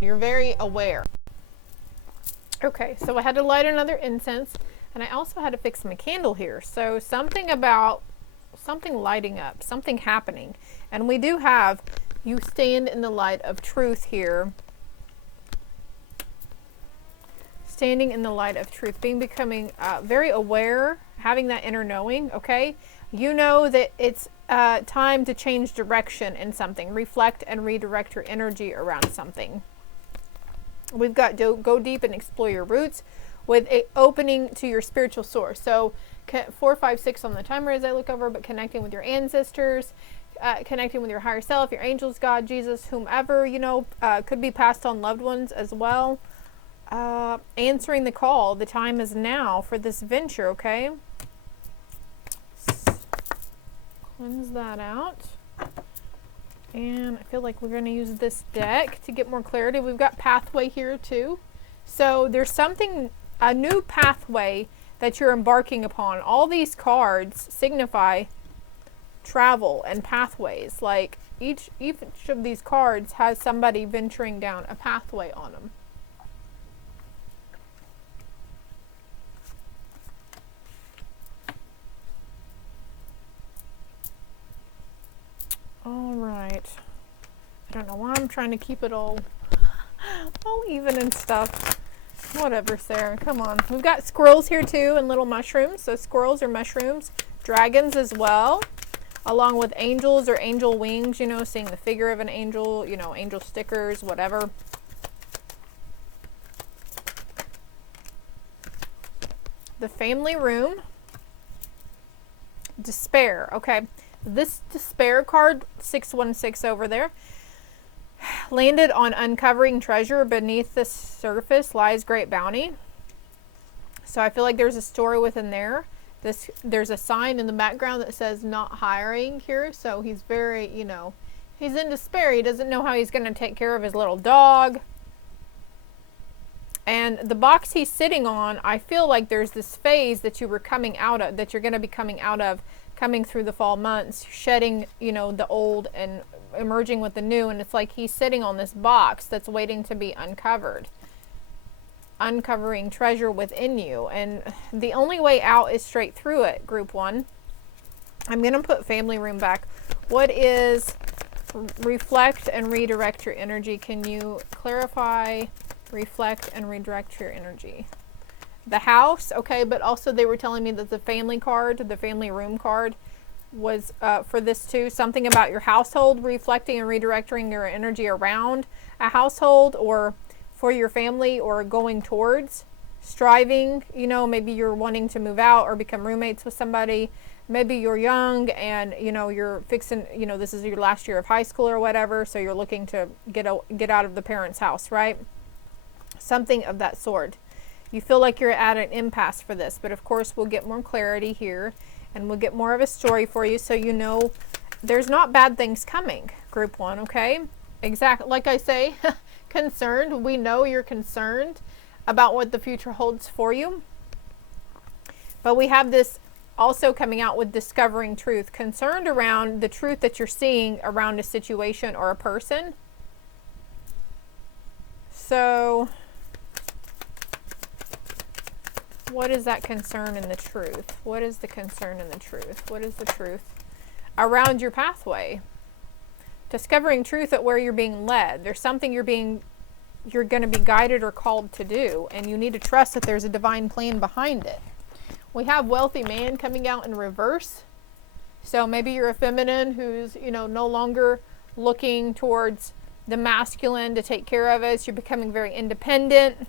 You're very aware. Okay, so I had to light another incense, and I also had to fix my candle here. So something about something lighting up, something happening. And we do have, you stand in the light of truth here. Standing in the light of truth, becoming very aware, having that inner knowing, okay? You know that it's time to change direction in something. Reflect and redirect your energy around something. We've got go deep and explore your roots with a opening to your spiritual source. So 4, 5, 6 on the timer as I look over, but connecting with your ancestors, connecting with your higher self, your angels, God, Jesus, whomever, you know, could be passed on loved ones as well. Answering the call. The time is now for this venture, okay? Cleanse that out. And I feel like we're going to use this deck to get more clarity. We've got pathway here too. So there's something, a new pathway that you're embarking upon. All these cards signify travel and pathways. Like each of these cards has somebody venturing down a pathway on them. All right. I don't know why I'm trying to keep it all even and stuff. Whatever, Sarah. Come on. We've got squirrels here too and little mushrooms. So squirrels or mushrooms. Dragons as well. Along with angels or angel wings, you know, seeing the figure of an angel, you know, angel stickers, whatever. The family room. Despair. Okay. This despair card, 616 over there, landed on uncovering treasure. Beneath the surface lies great bounty. So I feel like there's a story within there. There's a sign in the background that says not hiring here. So he's very, you know, he's in despair. He doesn't know how he's going to take care of his little dog. And the box he's sitting on, I feel like there's this phase that you were coming out of, that you're going to be coming out of, coming through the fall months, shedding, you know, the old and emerging with the new. And it's like he's sitting on this box that's waiting to be uncovered. Uncovering treasure within you. And the only way out is straight through it, group 1. I'm going to put family room back. What is reflect and redirect your energy? Can you clarify, reflect, and redirect your energy? The house, okay, but also they were telling me that the family card, the family room card, was for this too. Something about your household, reflecting and redirecting your energy around a household or for your family or going towards, striving, you know, maybe you're wanting to move out or become roommates with somebody. Maybe you're young and, you know, you're fixing, you know, this is your last year of high school or whatever, so you're looking to get out of the parents' house, right? Something of that sort. You feel like you're at an impasse for this, but of course we'll get more clarity here and we'll get more of a story for you so you know there's not bad things coming, group 1, okay? Exactly. Like I say, concerned. We know you're concerned about what the future holds for you. But we have this also coming out with discovering truth, concerned around the truth that you're seeing around a situation or a person. So what is that concern in the truth? What is the concern in the truth? What is the truth around your pathway? Discovering truth at where you're being led. There's something you're going to be guided or called to do, and you need to trust that there's a divine plan behind it. We have wealthy man coming out in reverse. So maybe you're a feminine who's, you know, no longer looking towards the masculine to take care of us. You're becoming very independent.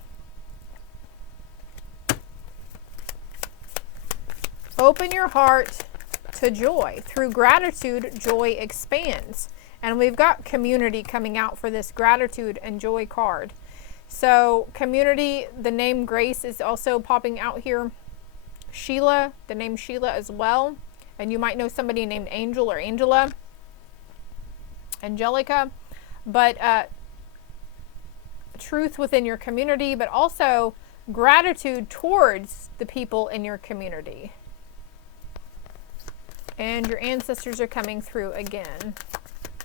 Open your heart to joy. Through gratitude, joy expands. And we've got community coming out for this gratitude and joy card. So community, the name Grace is also popping out here. Sheila, the name Sheila as well. And you might know somebody named Angel or Angela. Angelica. But truth within your community, but also gratitude towards the people in your community. And your ancestors are coming through again.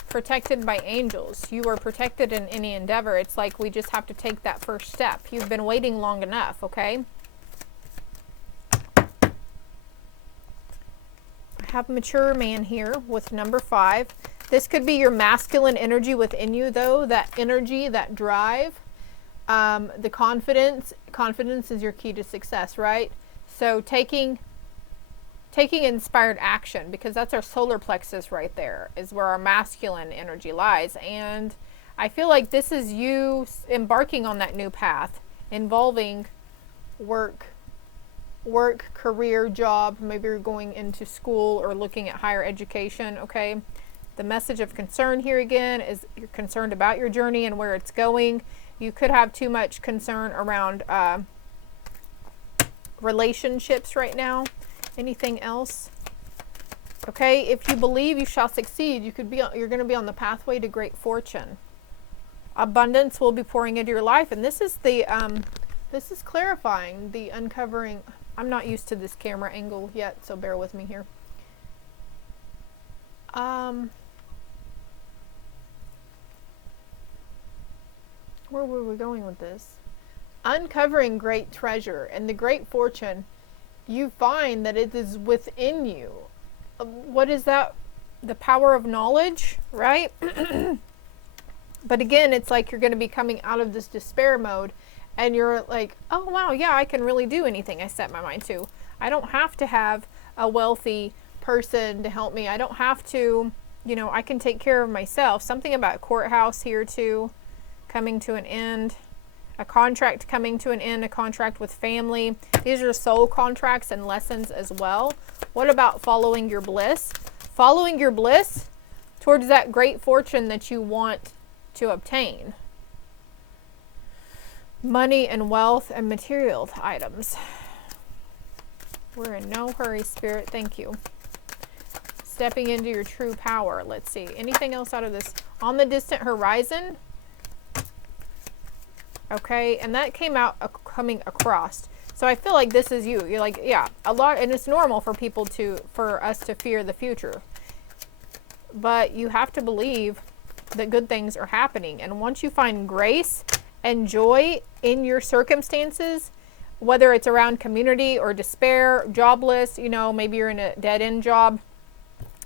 protected by angels. You are protected in any endeavor. It's like we just have to take that first step. You've been waiting long enough, okay? I have mature man here with number 5. This could be your masculine energy within you, though. That energy, that drive, the confidence. Confidence is your key to success, right? So taking inspired action, because that's our solar plexus right there, is where our masculine energy lies. And I feel like this is you embarking on that new path involving work, career, job. Maybe you're going into school or looking at higher education, okay? The message of concern here again is you're concerned about your journey and where it's going. You could have too much concern around relationships right now. Anything else? Okay, if you believe you shall succeed, you're going to be on the pathway to great fortune. Abundance will be pouring into your life, and this is clarifying, the uncovering. I'm not used to this camera angle yet, so bear with me here. Where were we going with this? Uncovering great treasure and the great fortune. You find that it is within you. What is that? The power of knowledge, right? But again, it's like you're going to be coming out of this despair mode and you're like, oh wow, yeah, I can really do anything I set my mind to. I don't have to have a wealthy person to help me. I don't have to, I can take care of myself. Something about courthouse here too, coming to an end. A contract coming to an end, a contract with family. These are soul contracts and lessons as well. What about following your bliss? Following your bliss towards that great fortune that you want to obtain. Money and wealth and material items. We're in no hurry, Spirit. Thank you. Stepping into your true power. Let's see. Anything else out of this? On the distant horizon. Okay, and that came out coming across. So I feel like this is you. You're like, yeah, a lot, and it's normal for for us to fear the future. But you have to believe that good things are happening. And once you find grace and joy in your circumstances, whether it's around community or despair, jobless, maybe you're in a dead-end job,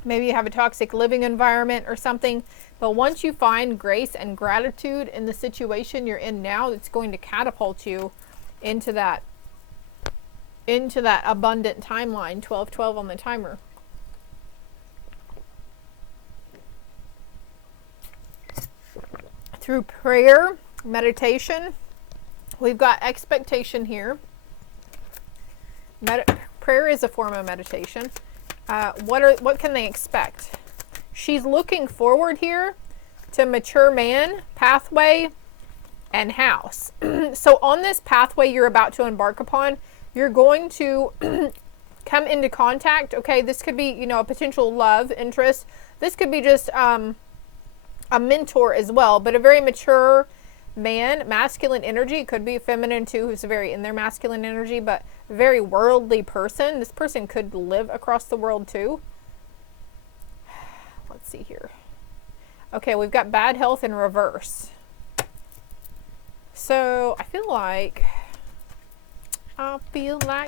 maybe you have a toxic living environment or something. But once you find grace and gratitude in the situation you're in now, it's going to catapult you into that abundant timeline. 1212 on the timer. Through prayer, meditation, we've got expectation here. Prayer is a form of meditation. What can they expect? She's looking forward here to mature man, pathway, and house. So on this pathway you're about to embark upon, you're going to come into contact. Okay, this could be, a potential love interest. This could be just a mentor as well, but a very mature man, masculine energy. It could be feminine too, who's very in their masculine energy, but very worldly person. This person could live across the world too. Let's see here. Okay, we've got bad health in reverse. So I feel like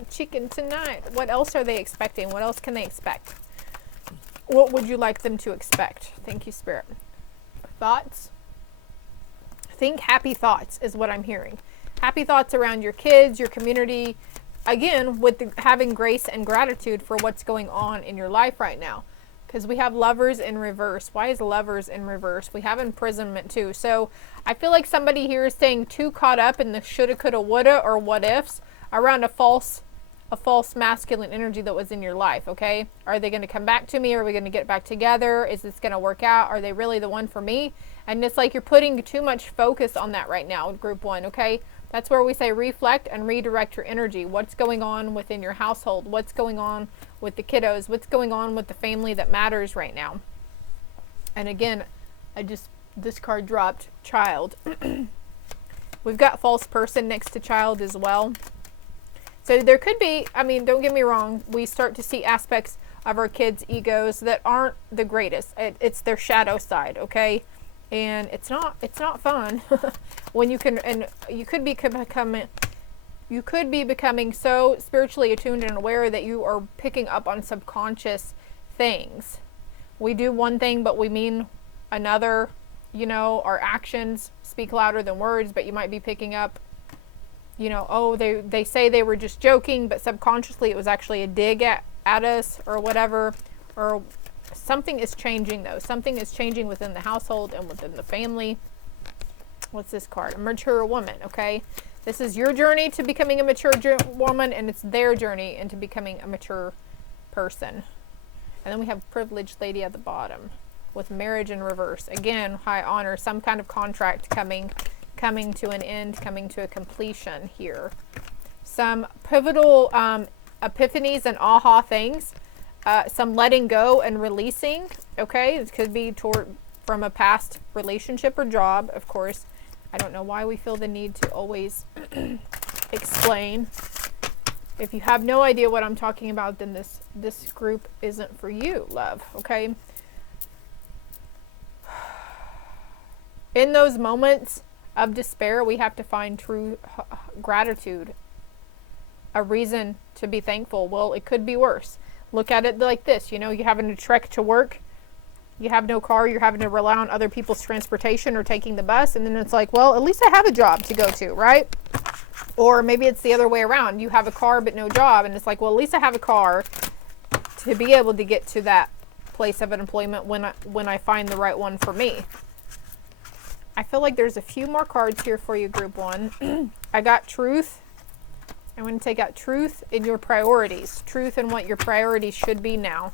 chicken tonight. What else are they expecting? What else can they expect? What would you like them to expect? Thank you, Spirit. Thoughts? Think happy thoughts is what I'm hearing. Happy thoughts around your kids, your community. Again, with having grace and gratitude for what's going on in your life right now. Because we have lovers in reverse. Why is lovers in reverse? We have imprisonment too. So I feel like somebody here is staying too caught up in the shoulda, coulda, woulda, or what ifs around a false masculine energy that was in your life, okay? Are they going to come back to me? Are we going to get back together? Is this going to work out? Are they really the one for me? And it's like you're putting too much focus on that right now, group 1, okay? That's where we say reflect and redirect your energy. What's going on within your household? What's going on with the kiddos? What's going on with the family that matters right now? And again, this card dropped, child. We've got false person next to child as well. So there could be, don't get me wrong, we start to see aspects of our kids' egos that aren't the greatest. It's their shadow side, okay? And it's not fun when you can, and you could be becoming so spiritually attuned and aware that you are picking up on subconscious things. We do one thing, but we mean another. You know, our actions speak louder than words, but you might be picking up, you know, oh, they say they were just joking, but subconsciously it was actually a dig at us or whatever. Or something is changing, though. Something is changing within the household and within the family. What's this card? A mature woman, okay? This is your journey to becoming a mature woman, and it's their journey into becoming a mature person. And then we have privileged lady at the bottom with marriage in reverse. Again, high honor, some kind of contract coming to an end, coming to a completion here. Some pivotal epiphanies and aha things. Some letting go and releasing. Okay, it could be from a past relationship or job, of course. I don't know why we feel the need to always explain. If you have no idea what I'm talking about, then this group isn't for you, love. Okay. In those moments of despair, we have to find true gratitude, a reason to be thankful. Well, it could be worse. Look at it like this. You know, you're having to trek to work. You have no car. You're having to rely on other people's transportation or taking the bus. And then it's like, well, at least I have a job to go to, right? Or maybe it's the other way around. You have a car but no job. And it's like, well, at least I have a car to be able to get to that place of employment when I find the right one for me. I feel like there's a few more cards here for you, group one. I got truth. I'm going to take out truth in your priorities. Truth in what your priorities should be now.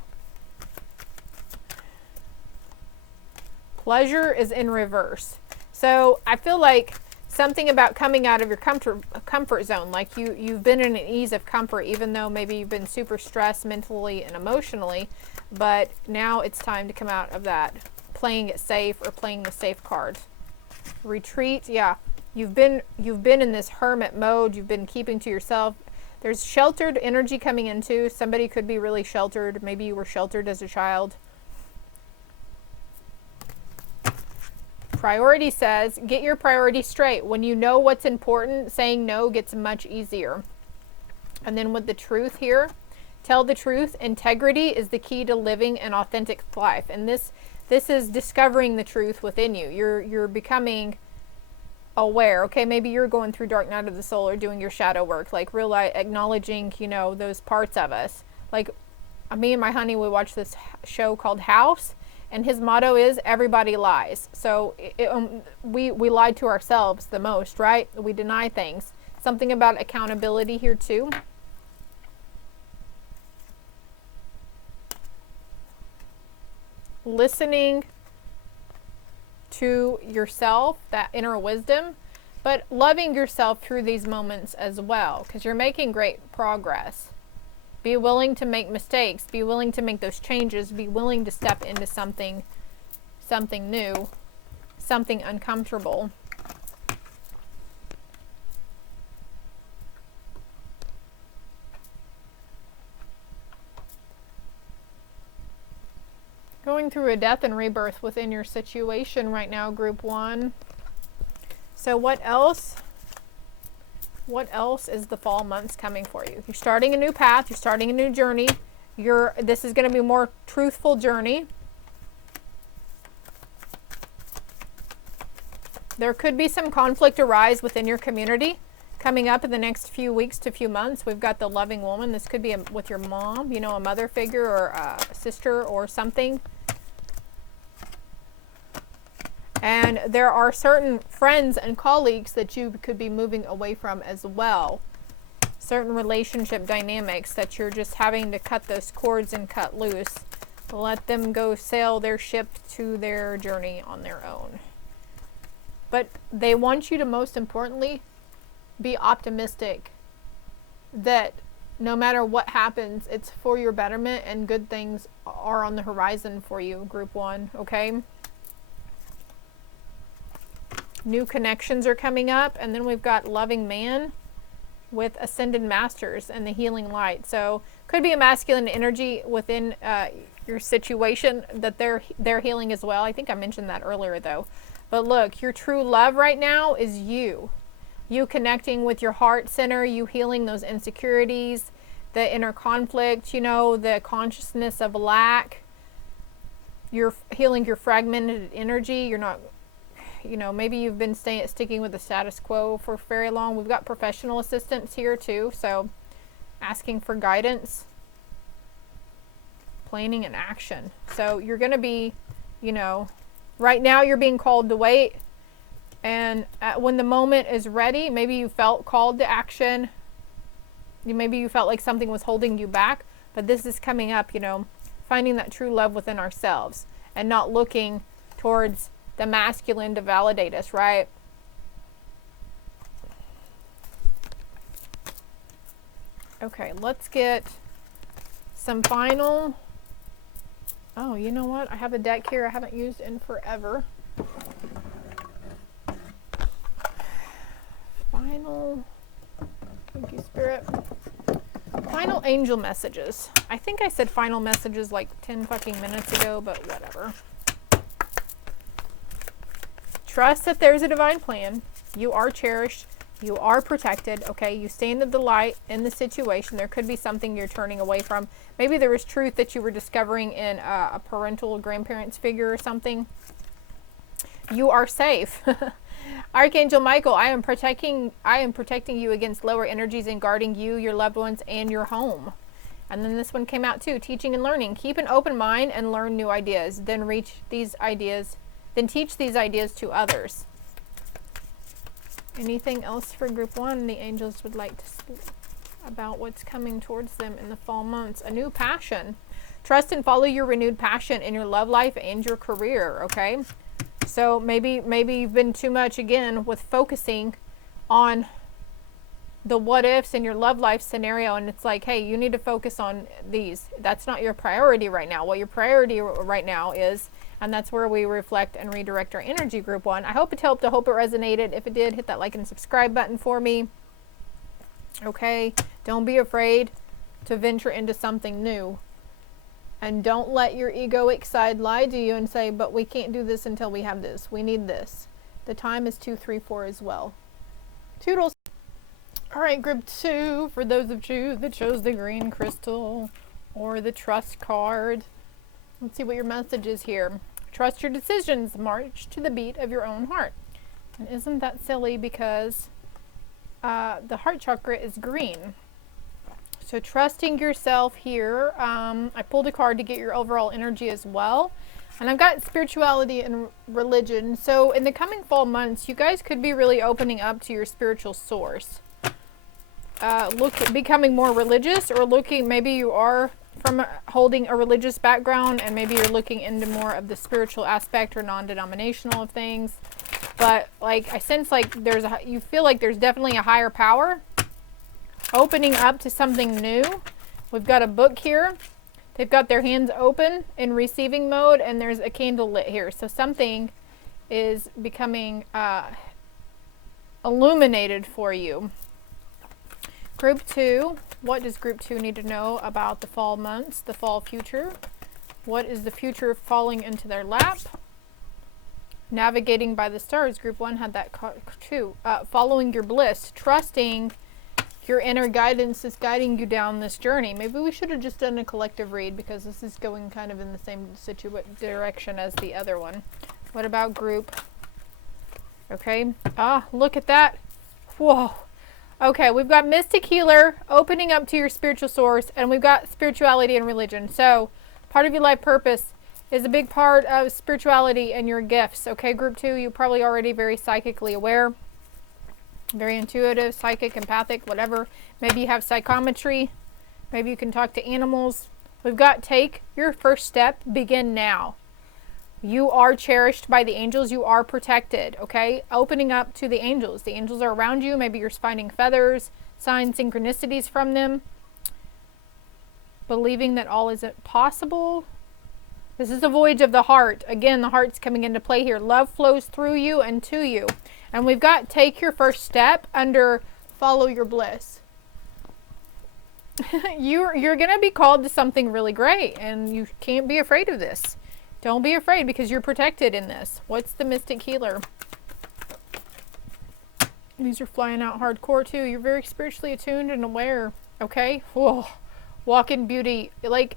Pleasure is in reverse. So I feel like something about coming out of your comfort zone. Like you've been in an ease of comfort, even though maybe you've been super stressed mentally and emotionally. But now it's time to come out of that. Playing it safe or playing the safe card. Retreat, yeah. You've been in this hermit mode. You've been keeping to yourself. There's sheltered energy coming into. Somebody could be really sheltered. Maybe you were sheltered as a child. Priority says, get your priorities straight. When you know what's important, saying no gets much easier. And then with the truth here, tell the truth. Integrity is the key to living an authentic life. And this is discovering the truth within you. You're becoming aware. Okay, maybe you're going through dark night of the soul or doing your shadow work, like acknowledging, you know, those parts of us. Like me and my honey, we watch this show called House, and his motto is everybody lies. So we lie to ourselves the most, right? We deny things. Something about accountability here too. Listening to yourself, that inner wisdom, but loving yourself through these moments as well, because you're making great progress. Be willing to make mistakes. Be willing to make those changes. Be willing to step into something new, something uncomfortable. Going through a death and rebirth within your situation right now, group one. So what else? What else is the fall months coming for you? You're starting a new path. You're starting a new journey. This is going to be a more truthful journey. There could be some conflict arise within your community coming up in the next few weeks to few months. We've got the loving woman. This could be with your mom, you know, a mother figure or a sister or something. And there are certain friends and colleagues that you could be moving away from as well. Certain relationship dynamics that you're just having to cut those cords and cut loose. Let them go sail their ship to their journey on their own. But they want you to, most importantly, be optimistic that no matter what happens, it's for your betterment and good things are on the horizon for you, group one, okay? New connections are coming up, and then we've got loving man with ascended masters and the healing light. So Could be a masculine energy within your situation that they're healing as well. I think I mentioned that earlier though. But look, your true love right now is you. You connecting with your heart center, you healing those insecurities, the inner conflict, you know, the consciousness of lack. You're healing your fragmented energy. You're not, you know, maybe you've been sticking with the status quo for very long. We've got professional assistance here too, so asking for guidance, planning and action. So you're going to be, you know, right now you're being called to wait, and when the moment is ready, maybe you felt called to action. Maybe you felt like something was holding you back, but this is coming up, you know, finding that true love within ourselves and not looking towards the masculine to validate us, right? Okay, let's get some final. Oh, you know what? I have a deck here I haven't used in forever. Final. Thank you, Spirit. Final angel messages. I think I said final messages like 10 fucking minutes ago, but whatever. Trust that there's a divine plan. You are cherished. You are protected, okay? You stand in the light in the situation. There could be something you're turning away from. Maybe there was truth that you were discovering in a parental grandparent's figure or something. You are safe. Archangel Michael, I am protecting you against lower energies and guarding you, your loved ones, and your home. And then this one came out too, teaching and learning. Keep an open mind and learn new ideas. Then teach these ideas to others. Anything else for group one the angels would like to speak about what's coming towards them in the fall months? A new passion. Trust and follow your renewed passion in your love life and your career, okay? So maybe you've been too much again with focusing on the what ifs in your love life scenario, and it's like, hey, you need to focus on these. That's not your priority right now. What your priority right now is, and that's where we reflect and redirect our energy, group one. I hope it helped. I hope it resonated. If it did, hit that like and subscribe button for me. Okay, don't be afraid to venture into something new. And don't let your egoic side lie to you and say, but we can't do this until we have this. We need this. The time is 234 as well. Toodles. All right, group two, for those of you that chose the green crystal or the trust card. Let's see what your message is here. Trust your decisions. March to the beat of your own heart. And isn't that silly, because the heart chakra is green. So trusting yourself here. I pulled a card to get your overall energy as well. And I've got spirituality and religion. So in the coming fall months, you guys could be really opening up to your spiritual source. Becoming more religious, or maybe you are from holding a religious background, and maybe you're looking into more of the spiritual aspect or non-denominational of things. But like, I sense like you feel like there's definitely a higher power opening up to something new. We've got a book here. They've got their hands open in receiving mode, and there's a candle lit here. So something is becoming illuminated for you. Group two, what does group two need to know about the fall months, the fall future? What is the future falling into their lap? Navigating by the stars, group one had that too. Following your bliss, trusting your inner guidance is guiding you down this journey. Maybe we should have just done a collective read, because this is going kind of in the same direction as the other one. What about group? Okay. Look at that. Whoa. Okay, we've got Mystic Healer, opening up to your spiritual source, and we've got spirituality and religion. So part of your life purpose is a big part of spirituality and your gifts. Okay, group two, you're probably already very psychically aware, very intuitive, psychic, empathic, whatever. Maybe you have psychometry. Maybe you can talk to animals. We've got take your first step, begin now. You are cherished by the angels. You are protected, okay? Opening up to the angels. The angels are around you. Maybe you're finding feathers, signs, synchronicities from them. Believing that all is possible. This is a voyage of the heart. Again, the heart's coming into play here. Love flows through you and to you. And we've got take your first step under follow your bliss. You're going to be called to something really great, and you can't be afraid of this. Don't be afraid because you're protected in this. What's the mystic healer? These are flying out hardcore too. You're very spiritually attuned and aware. Okay? Whoa. Walk in beauty. Like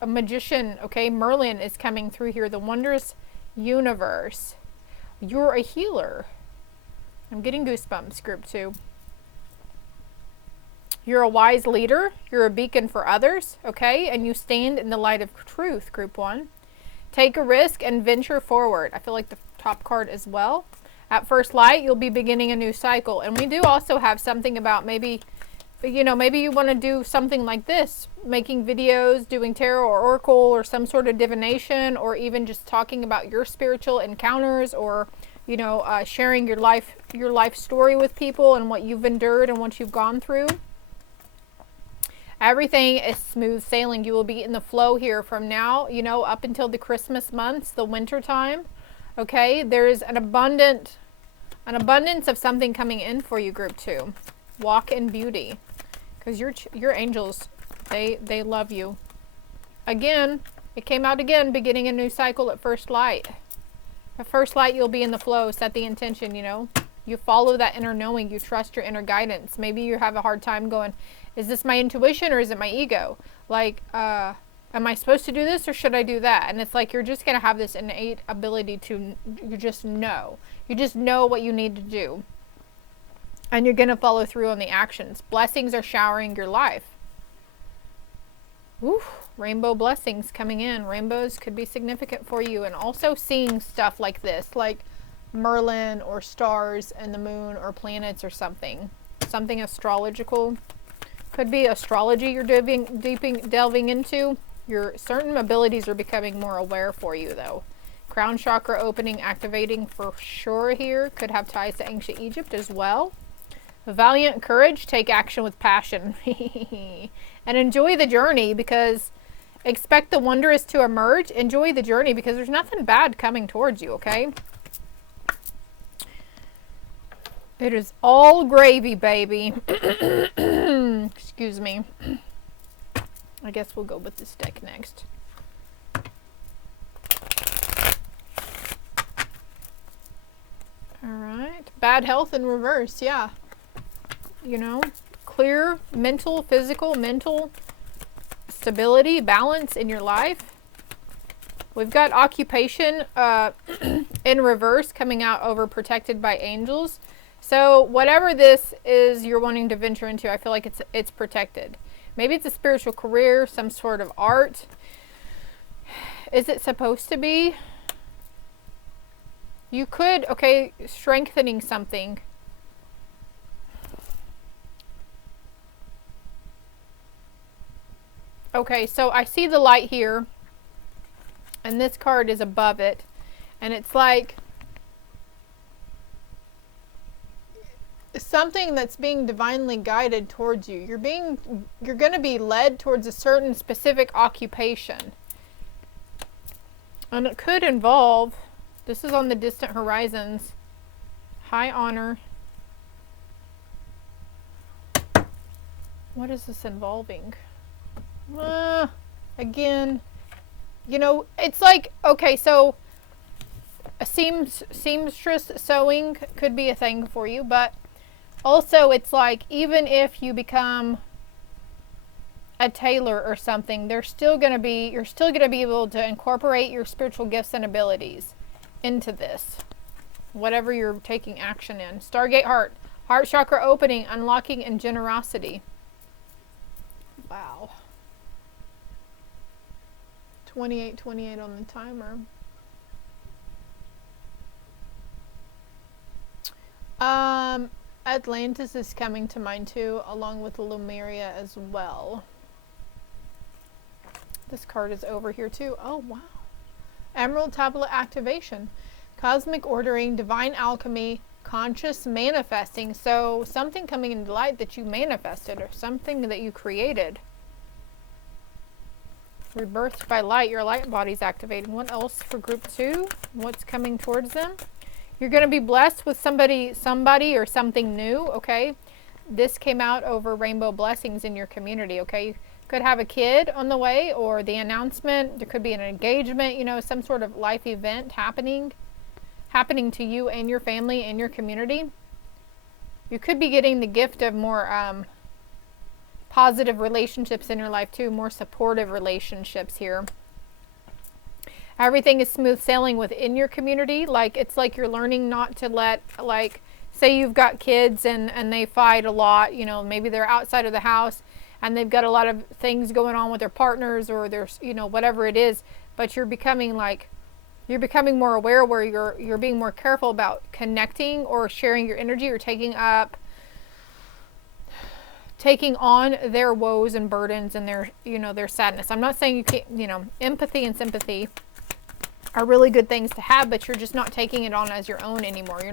a magician. Okay? Merlin is coming through here. The wondrous universe. You're a healer. I'm getting goosebumps, group 2. You're a wise leader. You're a beacon for others. Okay? And you stand in the light of truth, group 1. Take a risk and venture forward. I feel like the top card as well. At first light, you'll be beginning a new cycle. And we do also have something about maybe, you know, maybe you want to do something like this. Making videos, doing tarot or oracle or some sort of divination, or even just talking about your spiritual encounters, or, you know, sharing your life story with people and what you've endured and what you've gone through. Everything is smooth sailing. You will be in the flow here from now, you know, up until the Christmas months, the winter time. Okay, there is an abundance of something coming in for you, group 2. Walk in beauty, because your angels, they love you. Again, it came out again, beginning a new cycle at first light. At first light, you'll be in the flow. Set the intention, you know. You follow that inner knowing. You trust your inner guidance. Maybe you have a hard time going, is this my intuition or is it my ego? Like, am I supposed to do this or should I do that? And it's like you're just going to have this innate ability to, you just know. You just know what you need to do. And you're going to follow through on the actions. Blessings are showering your life. Woo, rainbow blessings coming in. Rainbows could be significant for you. And also seeing stuff like this, like Merlin or stars and the moon or planets or something. Something astrological. Could be astrology you're delving into. Your certain abilities are becoming more aware for you, though. Crown chakra opening, activating for sure here. Could have ties to ancient Egypt as well. Valiant courage, take action with passion. And enjoy the journey, because expect the wondrous to emerge. Enjoy the journey because there's nothing bad coming towards you, okay? It is all gravy, baby. Excuse me. I guess we'll go with this deck next. All right. Bad health in reverse. Yeah. You know, clear mental, physical, mental stability, balance in your life. We've got occupation in reverse coming out over protected by angels. So whatever this is you're wanting to venture into, I feel like it's protected. Maybe it's a spiritual career, some sort of art. Is it supposed to be? You could, okay, strengthening something. Okay, so I see the light here, and this card is above it, and it's like something that's being divinely guided towards you. You're going to be led towards a certain specific occupation. And it could involve, this is on the distant horizons, high honor. What is this involving? Again, you know, it's like, okay, so a seamstress sewing could be a thing for you, but also it's like, even if you become a tailor or something, you're still going to be able to incorporate your spiritual gifts and abilities into this, whatever you're taking action in. Stargate heart chakra opening, unlocking, and generosity. Wow. 28 on the timer. Atlantis is coming to mind too, along with Lemuria as well. This card is over here too. Oh, wow. Emerald tablet activation. Cosmic ordering, divine alchemy, conscious manifesting. So something coming into light that you manifested, or something that you created. Rebirthed by light. Your light body's activating. What else for group 2? What's coming towards them? You're going to be blessed with somebody or something new, okay? this came out over rainbow blessings in your community, okay? You could have a kid on the way, or the announcement. There could be an engagement, you know, some sort of life event happening to you and your family and your community. You could be getting the gift of more positive relationships in your life too, more supportive relationships here. Everything is smooth sailing within your community. Like, it's like you're learning not to let, like, say you've got kids and they fight a lot, you know, maybe they're outside of the house and they've got a lot of things going on with their partners or their, you know, whatever it is, but you're becoming more aware, where you're being more careful about connecting or sharing your energy, or taking on their woes and burdens and their, you know, their sadness. I'm not saying you can't, you know, empathy and sympathy are really good things to have, but you're just not taking it on as your own anymore. You're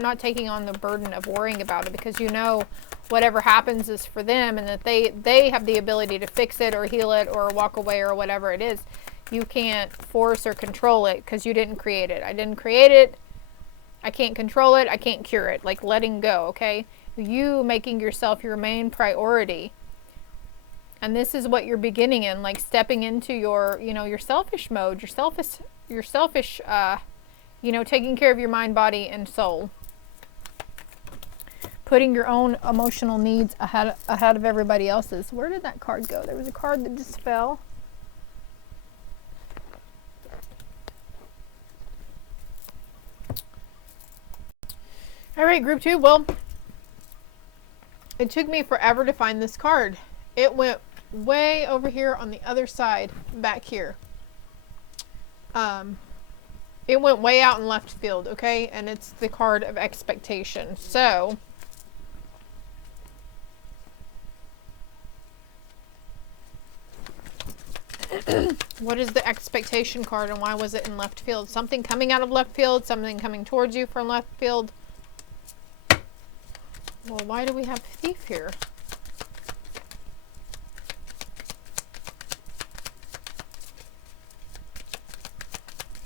not taking on the burden of worrying about it, because you know whatever happens is for them, and that they have the ability to fix it or heal it or walk away or whatever it is. You can't force or control it, because you didn't create it. I didn't create it. I can't control it. I can't cure it. Like, letting go, okay? You making yourself your main priority. And this is what you're beginning in, like stepping into your, you know, your selfish mode, your selfish, you know, taking care of your mind, body, and soul. Putting your own emotional needs ahead of everybody else's. Where did that card go? There was a card that just fell. All right, group 2. Well, it took me forever to find this card. It went way over here on the other side, back here. It went way out in left field, okay? And it's the card of expectation. So, what is the expectation card, and why was it in left field? Something coming out of left field, something coming towards you from left field. Well, why do we have thief here?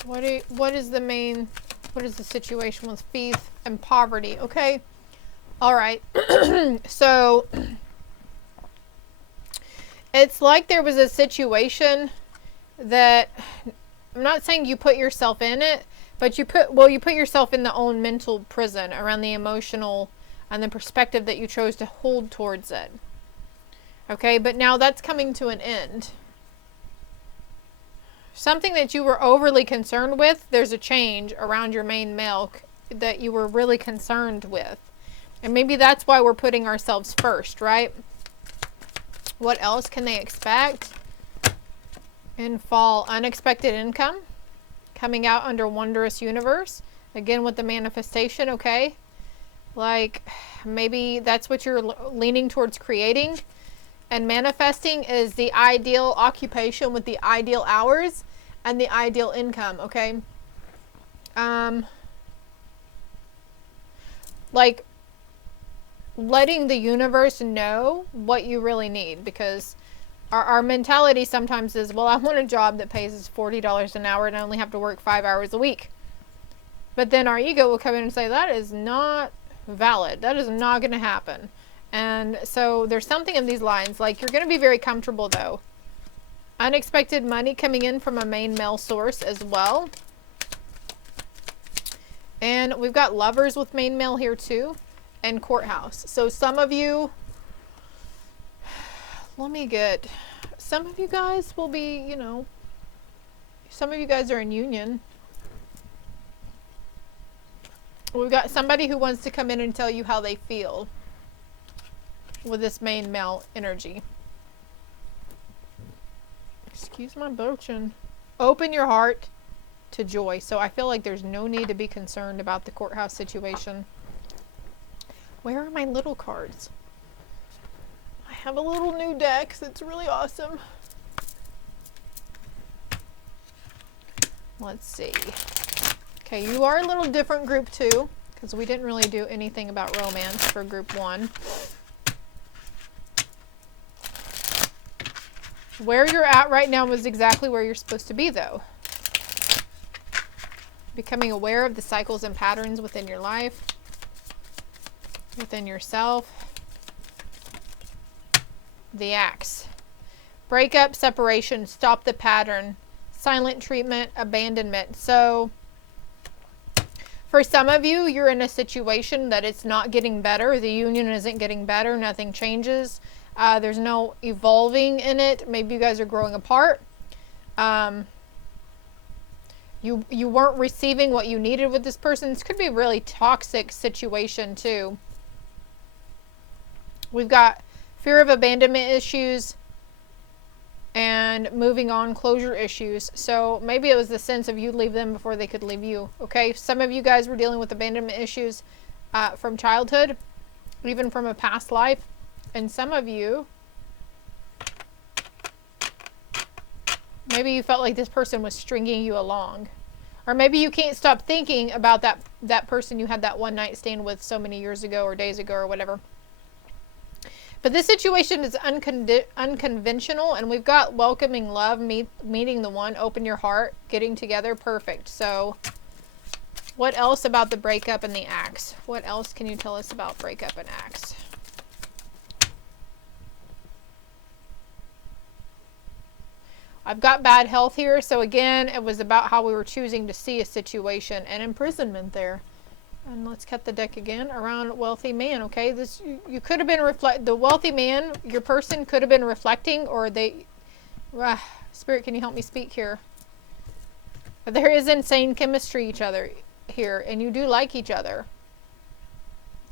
What is the situation with thief and poverty? Okay. All right. So it's like there was a situation that, I'm not saying you put yourself in it, but you put yourself in the own mental prison around the emotional and the perspective that you chose to hold towards it. Okay, but now that's coming to an end. Something that you were overly concerned with, there's a change around your main male that you were really concerned with. And maybe that's why we're putting ourselves first, right? What else can they expect? In fall, unexpected income coming out under wondrous universe. Again, with the manifestation, okay? Like, maybe that's what you're leaning towards creating. And manifesting is the ideal occupation with the ideal hours and the ideal income, okay? Like, letting the universe know what you really need, because our mentality sometimes is, well, I want a job that pays us $40 an hour and I only have to work 5 hours a week. But then our ego will come in and say, that is not valid. That is not going to happen. And so there's something in these lines, like, you're going to be very comfortable though. Unexpected money coming in from a main male source as well. And we've got lovers with main male here too, and courthouse. So some of you, some of you guys will be, you know, some of you guys are in union. We've got somebody who wants to come in and tell you how they feel with this main male energy. Excuse my broaching. Open your heart to joy. So I feel like there's no need to be concerned about the courthouse situation. Where are my little cards? I have a little new deck that's really awesome. Let's see. Okay, you are a little different, group 2, because we didn't really do anything about romance for group 1. Where you're at right now is exactly where you're supposed to be, though. Becoming aware of the cycles and patterns within your life, within yourself. the axe. Breakup, separation, stop the pattern, silent treatment, abandonment. So for some of you, you're in a situation that it's not getting better. The union isn't getting better. Nothing changes. There's no evolving in it. Maybe you guys are growing apart. You weren't receiving what you needed with this person. This could be a really toxic situation too. We've got fear of abandonment issues and moving on, closure issues. So maybe it was the sense of you leave them before they could leave you. Okay, some of you guys were dealing with abandonment issues from childhood, even from a past life. And some of you, maybe you felt like this person was stringing you along. Or maybe you can't stop thinking about that person you had that one night stand with so many years ago or days ago or whatever. But this situation is unconventional, and we've got welcoming love, meeting the one, open your heart, getting together, perfect. So what else about the breakup and the axe? What else can you tell us about breakup and axe? I've got bad health here, so again, it was about how we were choosing to see a situation, and imprisonment there. And let's cut the deck again around wealthy man. Okay, this you could have been the wealthy man, your person could have been reflecting, or they Spirit, can you help me speak here? There is insane chemistry each other here, and you do like each other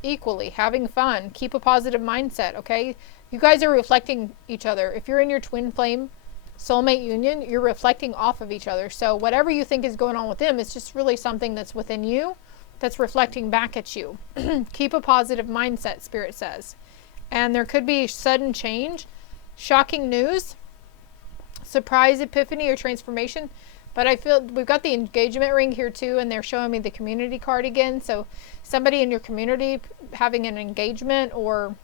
equally, having fun, keep a positive mindset. Okay, you guys are reflecting each other. If you're in your twin flame soulmate union, you're reflecting off of each other. So whatever you think is going on with them, it's just really something that's within you that's reflecting back at you. Keep a positive mindset, Spirit says. And there could be sudden change, shocking news, surprise epiphany or transformation. But I feel we've got the engagement ring here too, and they're showing me the community card again. So somebody in your community having an engagement or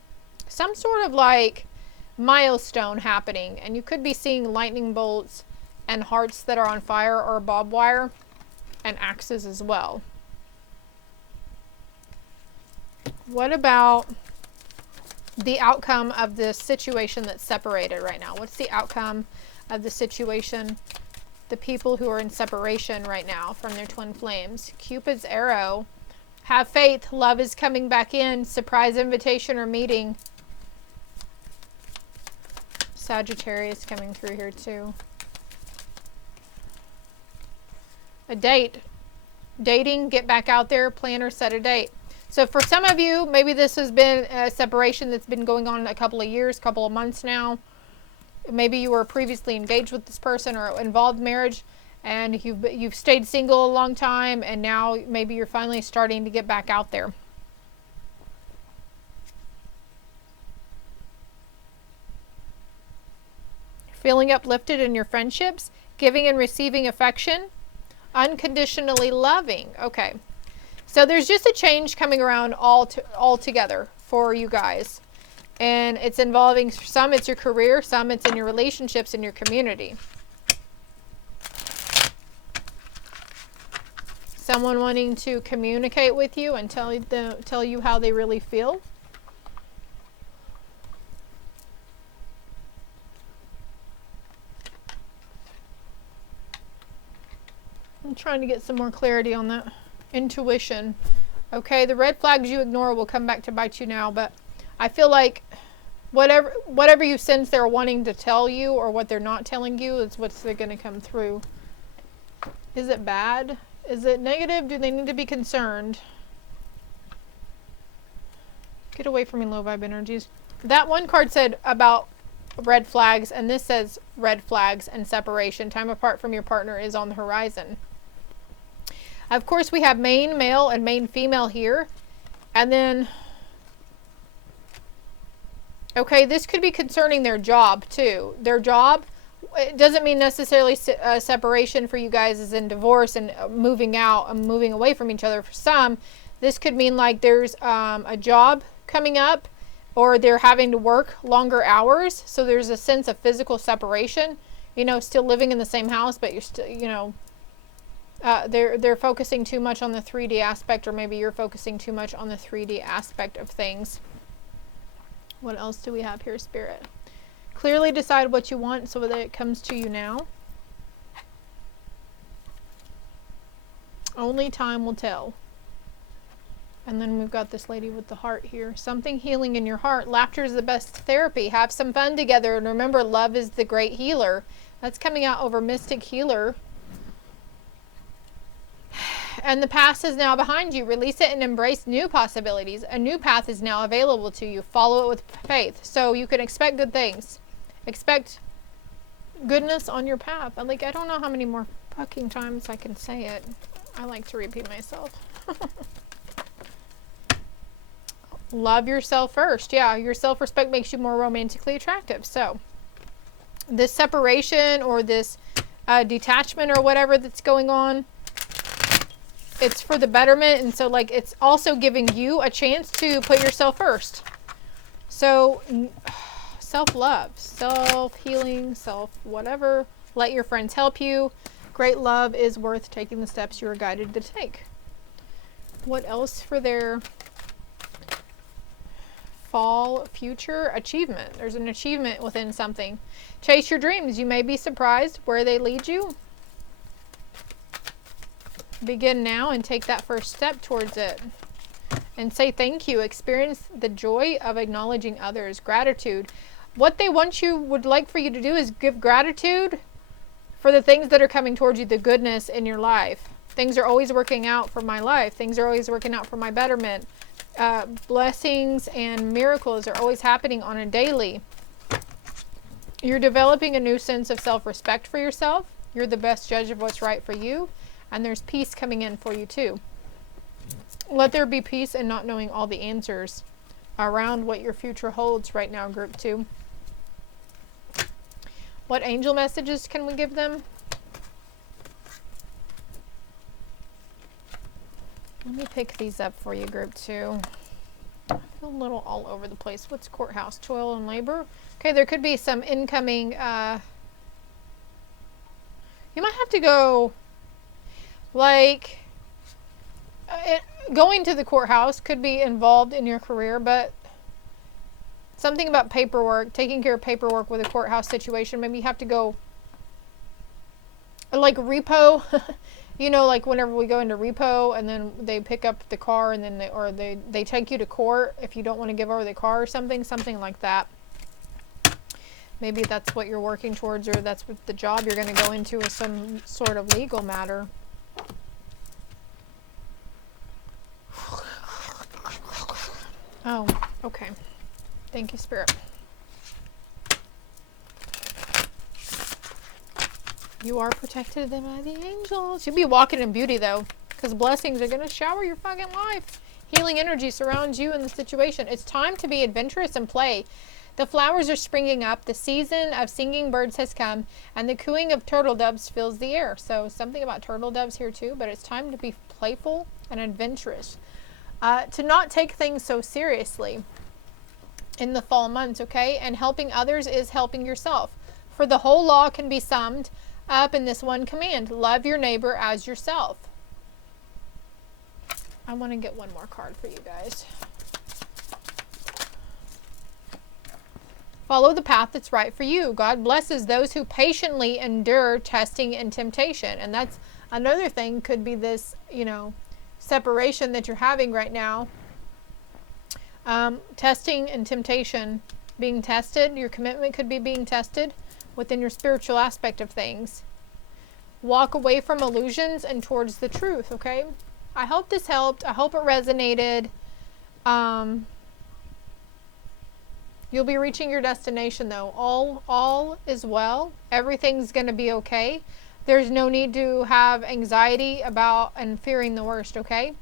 some sort of like milestone happening. And you could be seeing lightning bolts and hearts that are on fire, or barbed wire and axes as well. What about the outcome of this situation that's separated right now? What's the outcome of the situation? The people who are in separation right now from their twin flames. Cupid's arrow. Have faith. Love is coming back in. Surprise invitation or meeting. Sagittarius coming through here too. A date. Dating. Get back out there. Plan or set a date. So for some of you, maybe this has been a separation that's been going on a couple of years, couple of months now. Maybe you were previously engaged with this person or involved in marriage, and you've stayed single a long time, and now maybe you're finally starting to get back out there. Feeling uplifted in your friendships, giving and receiving affection, unconditionally loving. Okay. So there's just a change coming around all together for you guys. And it's involving, some it's your career, some it's in your relationships, in your community. Someone wanting to communicate with you and tell you how they really feel. I'm trying to get some more clarity on that. Intuition. Okay, the red flags you ignore will come back to bite you now, but I feel like whatever you sense they're wanting to tell you, or what they're not telling you, is what's going to come through. Is it bad? Is it negative? Do they need to be concerned? Get away from me, low vibe energies. That one card said about red flags, and this says red flags and separation. Time apart from your partner is on the horizon. Of course, we have main male and main female here. And then, okay, this could be concerning their job too. Their job, it doesn't mean necessarily separation for you guys as in divorce and moving out and moving away from each other. For some, this could mean like there's a job coming up, or they're having to work longer hours. So there's a sense of physical separation, you know, still living in the same house, but you're still, you know, they're focusing too much on the 3D aspect, or maybe you're focusing too much on the 3D aspect of things. What else do we have here, Spirit? Clearly decide what you want so that it comes to you now. Only time will tell. And then we've got this lady with the heart here. Something healing in your heart. Laughter is the best therapy. Have some fun together. And remember, love is the great healer. That's coming out over Mystic Healer. And the past is now behind you. Release it and embrace new possibilities. A new path is now available to you. Follow it with faith. So you can expect good things. Expect goodness on your path. I don't know how many more fucking times I can say it. I like to repeat myself. Love yourself first. Yeah, your self-respect makes you more romantically attractive. So this separation or this detachment or whatever that's going on, it's for the betterment. And so it's also giving you a chance to put yourself first. So self-love, self-healing, self-whatever. Let your friends help you. Great love is worth taking the steps you are guided to take. What else for their fall future achievement? There's an achievement within something. Chase your dreams. You may be surprised where they lead you. Begin now and take that first step towards it. And say thank you. Experience the joy of acknowledging others. Gratitude. What they would like for you to do is give gratitude for the things that are coming towards you, the goodness in your life. Things are always working out for my life. Things are always working out for my betterment. Blessings and miracles are always happening on a daily. You're developing a new sense of self-respect for yourself. You're the best judge of what's right for you. And there's peace coming in for you too. Let there be peace in not knowing all the answers around what your future holds right now, group 2. What angel messages can we give them? Let me pick these up for you, group 2. I feel a little all over the place. What's courthouse? Toil and labor. Okay, there could be some incoming. You might have to go, going to the courthouse could be involved in your career, but something about paperwork, taking care of paperwork with a courthouse situation. Maybe you have to go, repo. Whenever we go into repo and then they pick up the car and then they take you to court if you don't want to give over the car or something like that. Maybe that's what you're working towards, or that's what the job you're going to go into is some sort of legal matter. Oh, okay. Thank you, Spirit. You are protected by the angels. You'll be walking in beauty, though, because blessings are going to shower your fucking life. Healing energy surrounds you in the situation. It's time to be adventurous and play. The flowers are springing up. The season of singing birds has come, and the cooing of turtle doves fills the air. So something about turtle doves here, too, but it's time to be playful and adventurous. To not take things so seriously in the fall months, okay? And helping others is helping yourself. For the whole law can be summed up in this one command: love your neighbor as yourself. I want to get one more card for you guys. Follow the path that's right for you. God blesses those who patiently endure testing and temptation. And that's another thing, could be this, separation that you're having right now. Testing and temptation, being tested. Your commitment could be being tested within your spiritual aspect of things. Walk away from illusions and towards the truth, okay? I hope this helped. I hope it resonated. You'll be reaching your destination, though. All is well. Everything's going to be okay. There's no need to have anxiety about and fearing the worst, okay?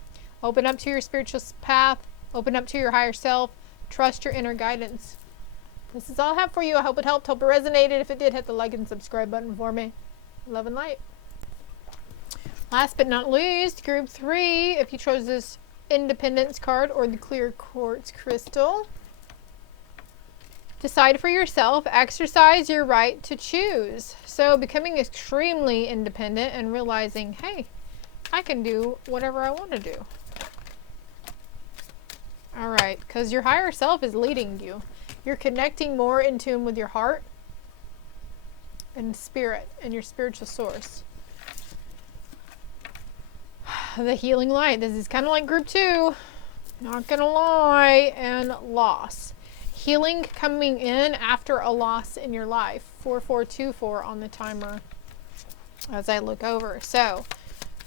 Open up to your spiritual path. Open up to your higher self. Trust your inner guidance. This is all I have for you. I hope it helped. Hope it resonated. If it did, hit the like and subscribe button for me. Love and light. Last but not least, group 3. If you chose this Independence card or the clear quartz crystal, decide for yourself. Exercise your right to choose. So becoming extremely independent and realizing, hey, I can do whatever I want to do. All right, because your higher self is leading you. You're connecting more in tune with your heart and spirit and your spiritual source. The healing light. This is kind of like group 2. Not gonna lie. And loss. Healing coming in after a loss in your life. 4424 on the timer as I look over. So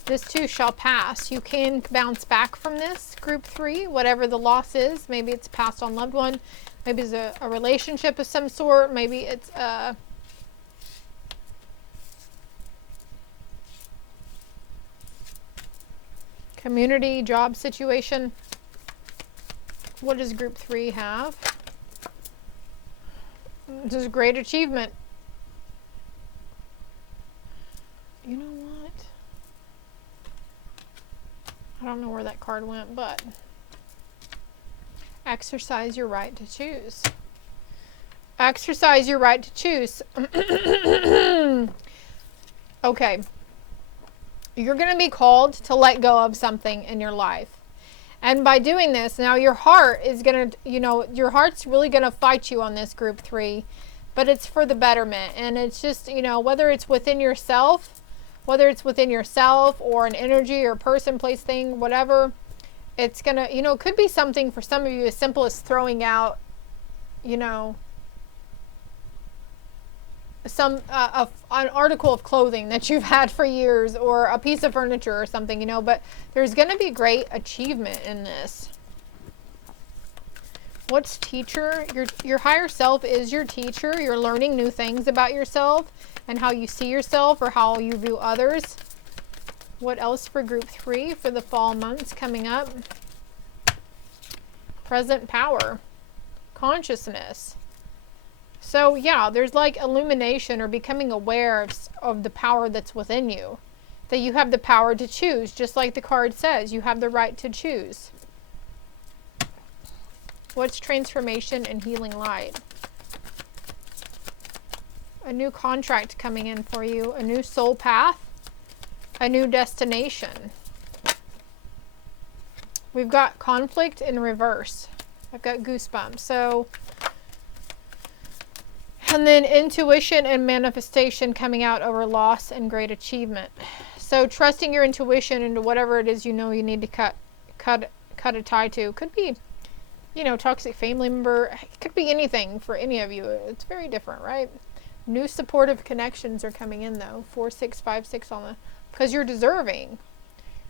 this too shall pass. You can bounce back from this, group 3, whatever the loss is. Maybe it's a passed on loved one. Maybe it's a relationship of some sort. Maybe it's a community, job situation. What does group 3 have? This is great achievement. You know what? I don't know where that card went, but exercise your right to choose. Exercise your right to choose. Okay. You're going to be called to let go of something in your life. And by doing this, now your heart is going to, your heart's really going to fight you on this group 3, but it's for the betterment. And it's just, whether it's within yourself, or an energy or person, place, thing, whatever, it's going to, it could be something for some of you as simple as throwing out, an article of clothing that you've had for years, or a piece of furniture or something, but there's going to be great achievement in this. What's teacher? Your higher self is your teacher. You're learning new things about yourself and how you see yourself or how you view others. What else for group 3 for the fall months coming up? Present power, consciousness. So yeah, there's like illumination or becoming aware of the power that's within you. That you have the power to choose, just like the card says, you have the right to choose. What's transformation and healing light? A new contract coming in for you, a new soul path, a new destination. We've got conflict in reverse. I've got goosebumps. So, and then intuition and manifestation coming out over loss and great achievement. So trusting your intuition into whatever it is you need to cut a tie to. Could be, toxic family member. It could be anything for any of you. It's very different, right? New supportive connections are coming in though. 4, 6, 5, 6 on the, because you're deserving.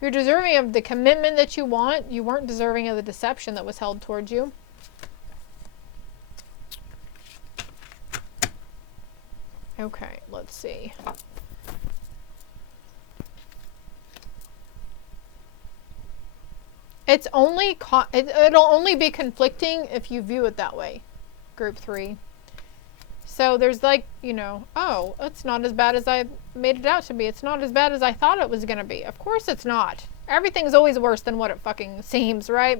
You're deserving of the commitment that you want. You weren't deserving of the deception that was held towards you. Okay, let's see. It's only it'll only be conflicting if you view it that way. Group 3. So there's like, oh, it's not as bad as I made it out to be. It's not as bad as I thought it was going to be. Of course it's not. Everything's always worse than what it fucking seems, right?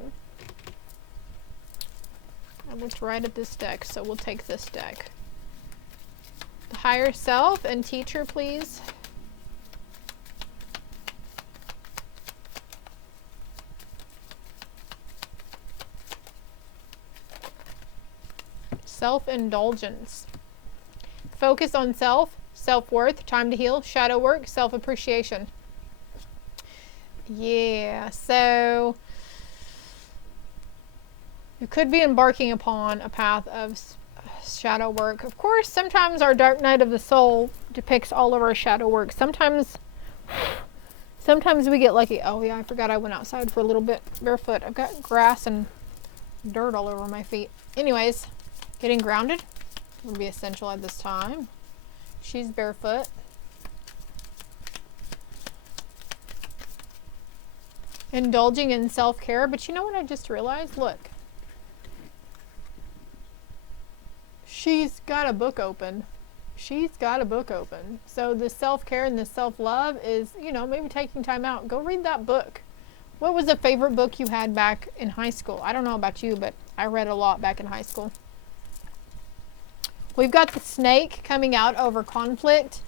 I looked right at this deck, so we'll take this deck. The higher self and teacher, please. Self-indulgence. Focus on self, self-worth, time to heal, shadow work, self-appreciation. Yeah, so you could be embarking upon a path of shadow work. Of course, sometimes our dark night of the soul depicts all of our shadow work. Sometimes we get lucky. Oh yeah, I forgot I went outside for a little bit barefoot. I've got grass and dirt all over my feet. Anyways, getting grounded would be essential at this time. She's barefoot. Indulging in self-care. But you know what I just realized? Look. She's got a book open. She's got a book open. So the self-care and the self-love is, maybe taking time out. Go read that book. What was a favorite book you had back in high school? I don't know about you, but I read a lot back in high school. We've got the snake coming out over conflict,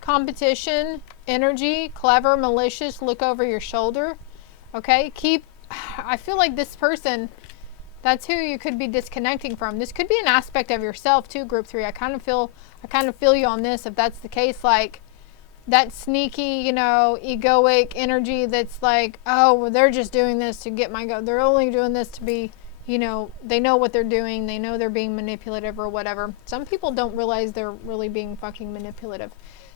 competition, energy, clever, malicious, look over your shoulder. Okay, I feel like this person That's who you could be disconnecting from. This could be an aspect of yourself too, group 3. I kind of feel you on this, if that's the case, like that sneaky, you know, egoic energy that's like, oh, well, they're just doing this to get my go. They're only doing this to be, you know, they know what they're doing. They know they're being manipulative or whatever. Some people don't realize they're really being fucking manipulative.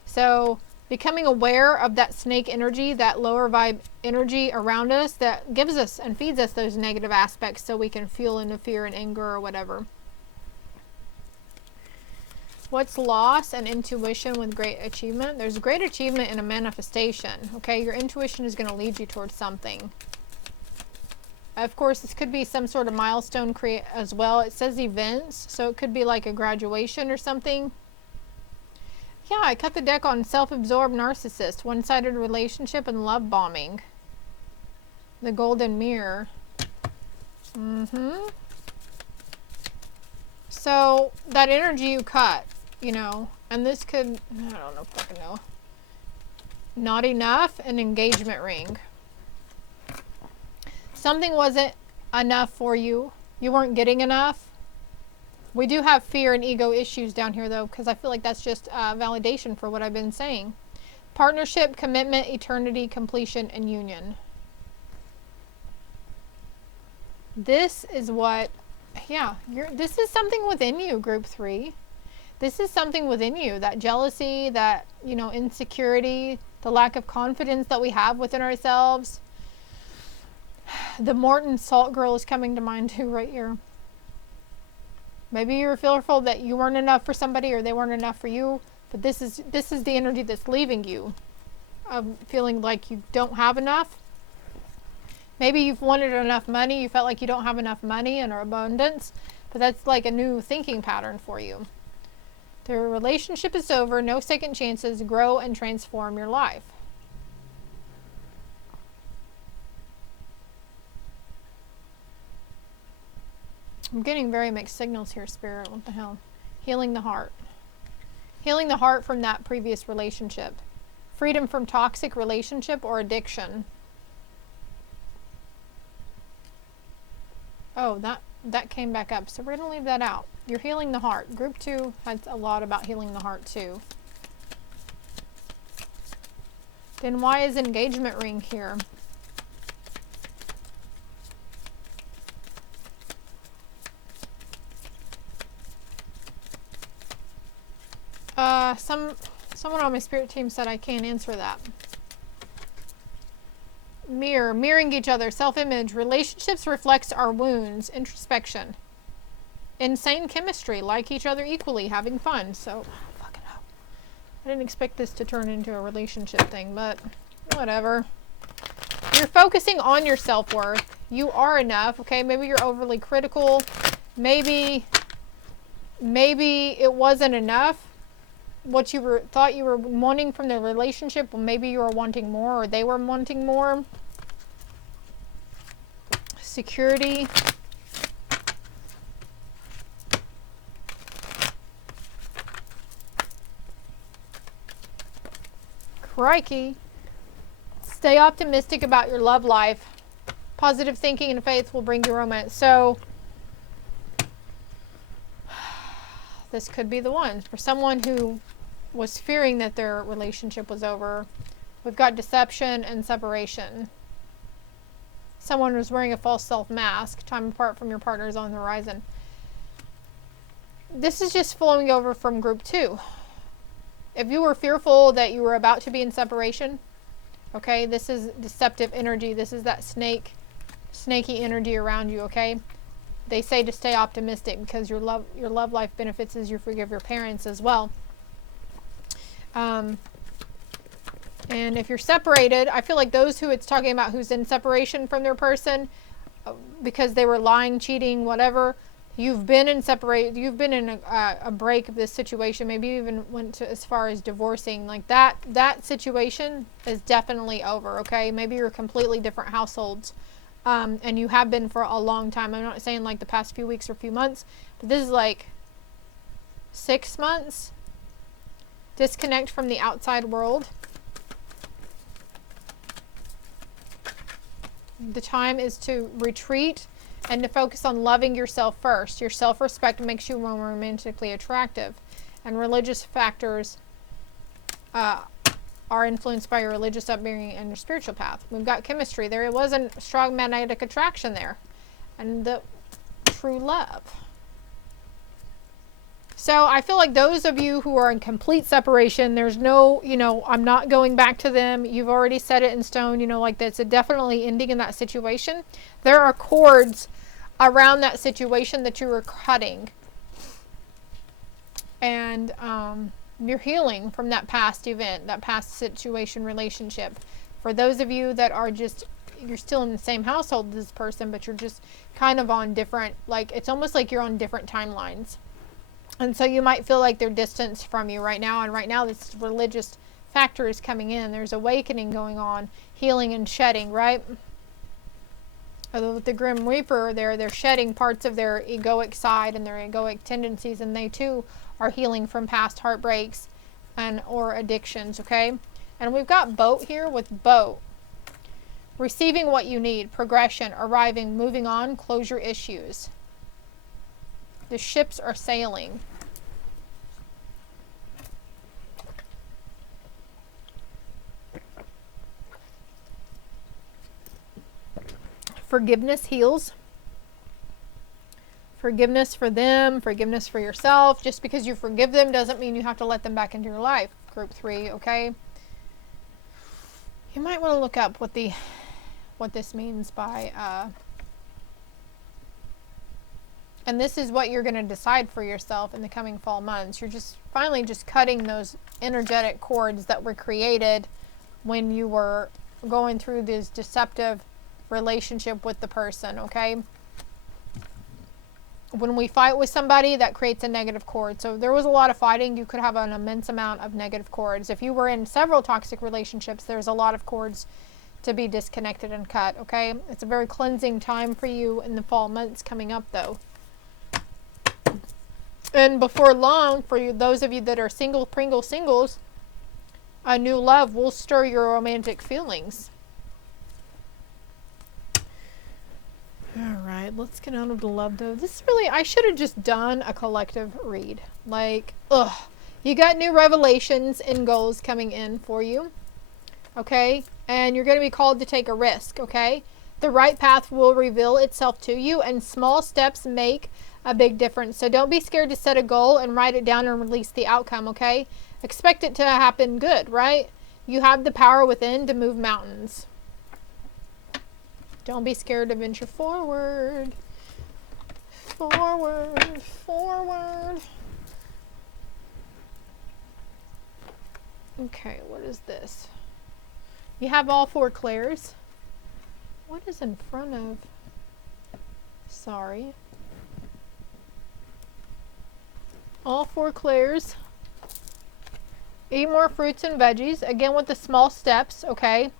So becoming aware of that snake energy, that lower vibe energy around us that gives us and feeds us those negative aspects so we can feel into fear and anger or whatever. What's loss and intuition with great achievement? There's great achievement in a manifestation. Okay, your intuition is going to lead you towards something. Of course, this could be some sort of milestone create as well. It says events, so it could be like a graduation or something. Yeah, I cut the deck on self-absorbed narcissist, one-sided relationship, and love bombing. The golden mirror. So that energy you cut, you know, and this could, I don't know, fucking know. Not enough, an engagement ring. Something wasn't enough for you. You weren't getting enough. We do have fear and ego issues down here, though, because I feel like that's just validation for what I've been saying. Partnership, commitment, eternity, completion, and union. This is what, yeah, this is something within you, group 3. This is something within you, that jealousy, that, you know, insecurity, the lack of confidence that we have within ourselves. The Morton Salt Girl is coming to mind, too, right here. Maybe you were fearful that you weren't enough for somebody or they weren't enough for you, but this is the energy that's leaving you, of feeling like you don't have enough. Maybe you've wanted enough money, you felt like you don't have enough money and are abundance, but that's like a new thinking pattern for you. The relationship is over, no second chances, grow and transform your life. I'm getting very mixed signals here, Spirit. What the hell? Healing the heart. Healing the heart from that previous relationship. Freedom from toxic relationship or addiction. Oh, that came back up. So we're going to leave that out. You're healing the heart. Group 2 has a lot about healing the heart too. Then why is engagement ring here? Someone on my spirit team said I can't answer that. Mirroring each other, self-image. Relationships reflects our wounds, introspection. Insane chemistry, like each other equally, having fun. So, fucking hell. I didn't expect this to turn into a relationship thing, but whatever. You're focusing on your self-worth. You are enough, okay? Maybe you're overly critical. Maybe it wasn't enough. What you thought you were wanting from the relationship, well, maybe you were wanting more, or they were wanting more. Security. Crikey. Stay optimistic about your love life. Positive thinking and faith will bring you romance. So this could be the one for someone who was fearing that their relationship was over. We've got deception and separation. Someone was wearing a false self mask. Time apart from your partner is on the horizon. This is just flowing over from group 2. If you were fearful that you were about to be in separation, okay, this is deceptive energy. This is that snaky energy around you, okay? They say to stay optimistic because your love life benefits as you forgive your parents as well. And if you're separated, I feel like those who it's talking about who's in separation from their person because they were lying, cheating, whatever, you've been in a break of this situation. Maybe you even went to as far as divorcing. Like that situation is definitely over, okay? Maybe you're completely different households. And you have been for a long time. I'm not saying like the past few weeks or few months, but this is like 6 months. Disconnect from the outside world. The time is to retreat and to focus on loving yourself first. Your self-respect makes you more romantically attractive, and religious factors are influenced by your religious upbringing and your spiritual path. We've got chemistry there. It wasn't strong magnetic attraction there, and the true love. So I feel like those of you who are in complete separation, there's no, I'm not going back to them. You've already set it in stone, like that's a definitely ending in that situation. There are cords around that situation that you were cutting. And you're healing from that past event, that past situation, relationship. For those of you that are you're still in the same household as this person, but you're just kind of on different, it's almost like you're on different timelines. And so you might feel like they're distanced from you right now. And right now this religious factor is coming in. There's awakening going on, healing and shedding, right? Although with the Grim Reaper, they're shedding parts of their egoic side and their egoic tendencies. And they too are healing from past heartbreaks or addictions, okay? And we've got boat here with boat. Receiving what you need, progression, arriving, moving on, closure issues. The ships are sailing. Forgiveness heals. Forgiveness for them, forgiveness for yourself. Just because you forgive them doesn't mean you have to let them back into your life. Group 3, okay? You might want to look up what this means by and this is what you're going to decide for yourself in the coming fall months. You're just finally just cutting those energetic cords that were created when you were going through this deceptive relationship with the person, okay? When we fight with somebody, that creates a negative cord. So if there was a lot of fighting, you could have an immense amount of negative cords. If you were in several toxic relationships, there's a lot of cords to be disconnected and cut, okay? It's a very cleansing time for you in the fall months coming up, though. And before long, for you, those of you that are single, Pringle singles, a new love will stir your romantic feelings. All right, let's get out of the love, though. This is really, I should have just done a collective read. You got new revelations and goals coming in for you, okay? And you're going to be called to take a risk, okay? The right path will reveal itself to you, and small steps make a big difference. So don't be scared to set a goal and write it down and release the outcome, okay? Expect it to happen good, right? You have the power within to move mountains. Don't be scared to venture forward. Forward, forward. Okay, what is this? You have all 4 clairs. What is in front of? Sorry. All 4 clairs. Eat more fruits and veggies. Again, with the small steps, okay?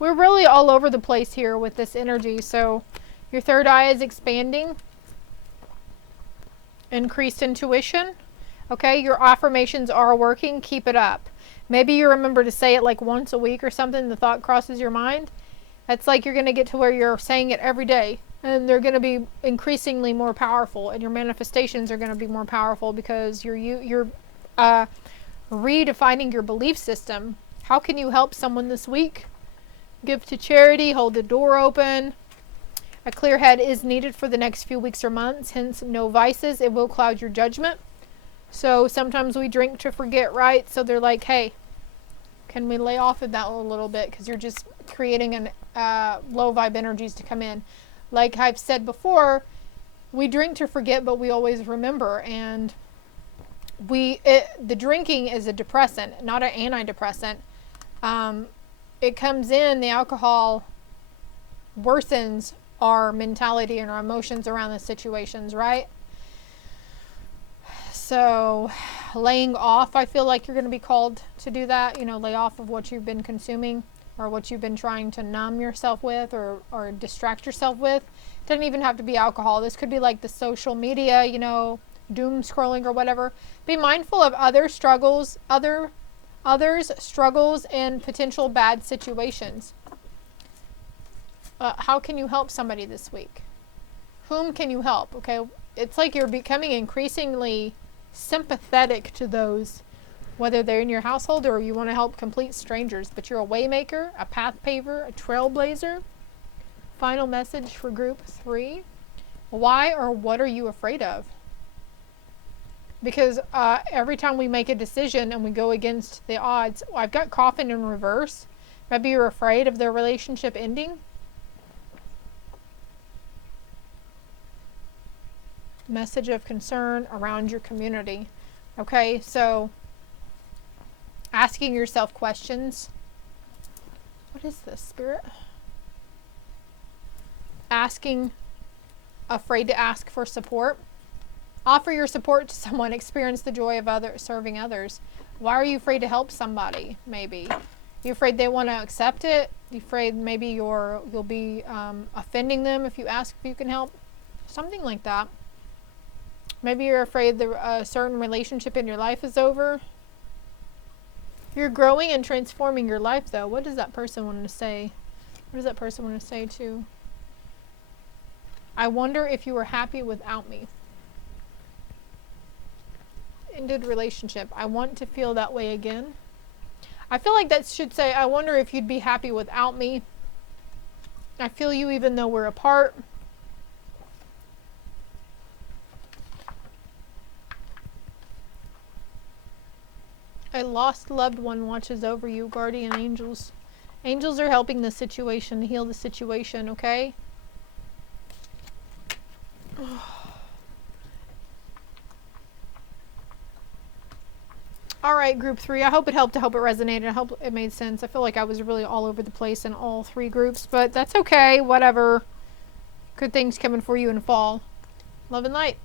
We're really all over the place here with this energy. So your third eye is expanding. Increased intuition. Okay, your affirmations are working. Keep it up. Maybe you remember to say it like once a week or something. The thought crosses your mind. It's like you're going to get to where you're saying it every day. And they're going to be increasingly more powerful. And your manifestations are going to be more powerful because you're redefining your belief system. How can you help someone this week? Give to charity. Hold the door open. A clear head is needed for the next few weeks or months. Hence, no vices. It will cloud your judgment. So sometimes we drink to forget, right? So they're like, hey, can we lay off of that a little bit? Because you're just creating low vibe energies to come in. Like I've said before, we drink to forget, but we always remember. And the drinking is a depressant, not an antidepressant. It comes in, the alcohol worsens our mentality and our emotions around the situations, right? So laying off, I feel like you're going to be called to do that, lay off of what you've been consuming or what you've been trying to numb yourself with or distract yourself with. It doesn't even have to be alcohol. This could be like the social media, doom scrolling or whatever. Be mindful of others' struggles and potential bad situations. How can you help somebody this week? Whom can you help? Okay, it's like you're becoming increasingly sympathetic to those, whether they're in your household or you want to help complete strangers, but you're a waymaker, a path paver, a trailblazer. Final message for group 3. Why or what are you afraid of? Because every time we make a decision and we go against the odds, I've got coffin in reverse. Maybe you're afraid of their relationship ending. Message of concern around your community. Okay, so asking yourself questions. What is this, Spirit? Asking, afraid to ask for support. Offer your support to someone. Experience the joy of serving others. Why are you afraid to help somebody? Maybe you afraid they want to accept it. You afraid maybe you'll be offending them if you ask if you can help. Something like that. Maybe you're afraid a certain relationship in your life is over. You're growing and transforming your life, though. What does that person want to say? What does that person want to say to? I wonder if you were happy without me. Ended relationship. I want to feel that way again. I feel like that should say, I wonder if you'd be happy without me. I feel you even though we're apart. A lost loved one watches over you, guardian angels. Angels are helping the situation, heal the situation, okay? All right, group 3. I hope it helped. I hope it resonated. I hope it made sense. I feel like I was really all over the place in all 3 groups, but that's okay. Whatever. Good things coming for you in fall. Love and light.